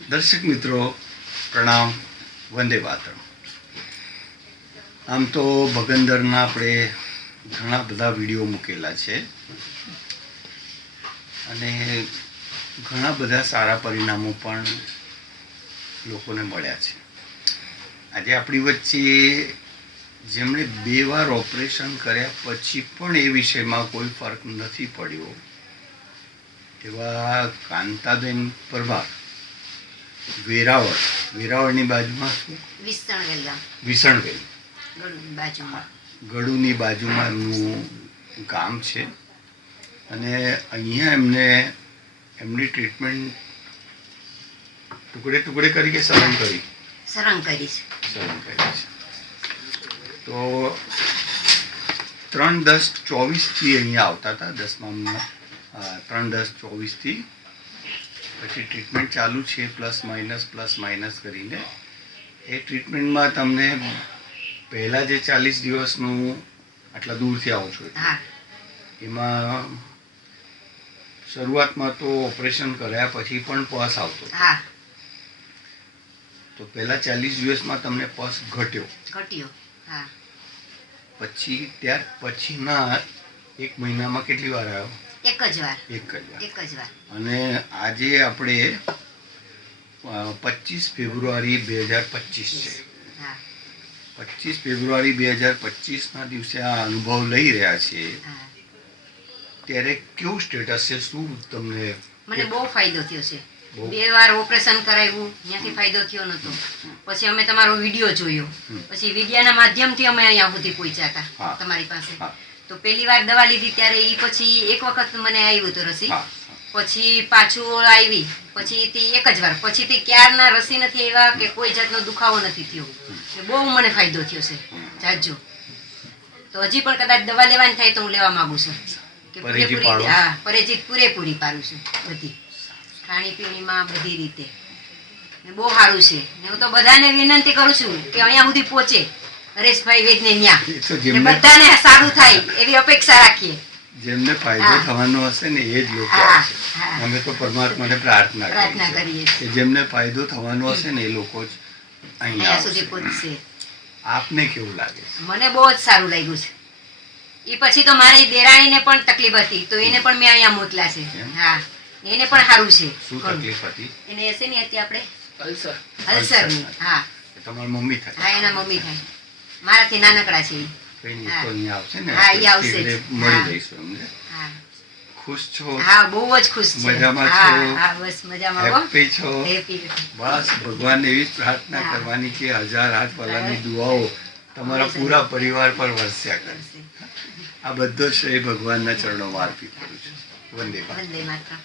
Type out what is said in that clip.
દર્શક મિત્રો પ્રણામ, વંદે માતરમ. આમ તો ભગંદરના આપણે ઘણા બધા વિડીયો મૂકેલા છે અને ઘણા બધા સારા પરિણામો પણ લોકોને મળ્યા છે. આજે આપણી વચ્ચે જેમણે 2 વાર ઓપરેશન કર્યા પછી પણ એ વિષયમાં કોઈ ફરક નથી પડ્યો એવા કાંતાબેન પરમાર, વેરાવળની બાજુમાં શું વિસણવેલ ગળુની બાજુમાં એમનું ગામ છે અને અહીંયા એમની ટ્રીટમેન્ટ ટુકડે કરી કે સળંગ કરી છે. તો 3/10/24 અહીંયા આવતા હતા 10મા મહિના, 3/10/24 પછી ટ્રીટમેન્ટ ચાલુ છે પ્લસ માઇનસ કરીને. એ ટ્રીટમેન્ટમાં તમને પહેલાં જે 40 દિવસનું આટલા દૂરથી આવો છો એમાં શરૂઆતમાં તો ઓપરેશન કર્યા પછી પણ પસ આવતો, તો પહેલા 40 દિવસમાં તમને પસ ઘટ્યો. પછી ત્યાર પછીના 1 મહિનામાં કેટલી વાર આવ્યો? એક જ વાર. અને આજે આપણે 25 ફેબ્રુઆરી 2025 છે. 25 ફેબ્રુઆરી 2025ના દિવસે આ અનુભવ લઈ રહ્યા છે ત્યારે કેવું સ્ટેટસ છે? શું તમને? મને બહુ ફાયદો થયો છે. 2 વાર ઓપરેશન કરાવ્યું, ત્યાંથી ફાયદો થયો નતો. પછી અમે તમારો વિડીયો જોયો, પછી વિડિયાના માધ્યમથી અમે અહીંયા સુધી પહોંચ્યા હતા તમારી પાસે. તો પહેલી વાર દવા લીધી ત્યારે એ પછી એક વખત મને આવ્યું હતું રસી, પછી પાછું આવી, પછી તે એક જ વાર, પછી તે ક્યારના રસી નથી આવ્યા કે કોઈ જાતનો દુખાવો નથી થયો. બહુ મને ફાયદો થયો છે જાજો. તો હજી પણ કદાચ દવા લેવાની થાય તો હું લેવા માંગુ છું કે પરેજી પૂરેપૂરી પાડું છું, બધી ખાણીપીણીમાં બધી રીતે. બહુ સારું છે. હું તો બધાને વિનંતી કરું છું કે અહીંયા સુધી પહોંચે હરેશભાઈ વેદને ન્યા, બધાને સારું થાય એવી અપેક્ષા રાખીએ. જેમને ફાયદો થવાનો હશે ને એ જ લોકો આવશે. અમે તો પરમાત્માને પ્રાર્થના કરીએ કે જેમને ફાયદો થવાનો હશે ને એ લોકો જ અહીંયા સુધી પહોંચશે. આપને કેવું લાગે? મને બહુ જ સારું લાગ્યું છે. એ પછી તો મારી દેરાણીને પણ તકલીફ હતી તો એને પણ મેં અહીંયા મોકલા છે. હા, એને પણ સારું છે. શું તકલીફ હતી એને? શેની હતી આપણે? અલ્સર. હા, તમારી મમ્મી થાય? હા, એના મમ્મી થાય. મારાથી નાનકડા છે. કઈ નહીં, તો અહીંયા આવશે ને, હા, એ આવશે, મળી જઈશું અમને. હા, ખુશ છો? હા, બહુ જ ખુશ છું. મજામાં છો? હા, બસ મજામાં. હેપી છો? હેપી. બસ ભગવાન એવી પ્રાર્થના કરવાની કે 1000 હાથ વાલાની દુઆઓ તમારા પૂરા પરિવાર પર વરસ્યા કરે. આ બધો શ્રેય ભગવાનના ચરણોમાં અર્પિત કરું છું. વંદે માતરમ.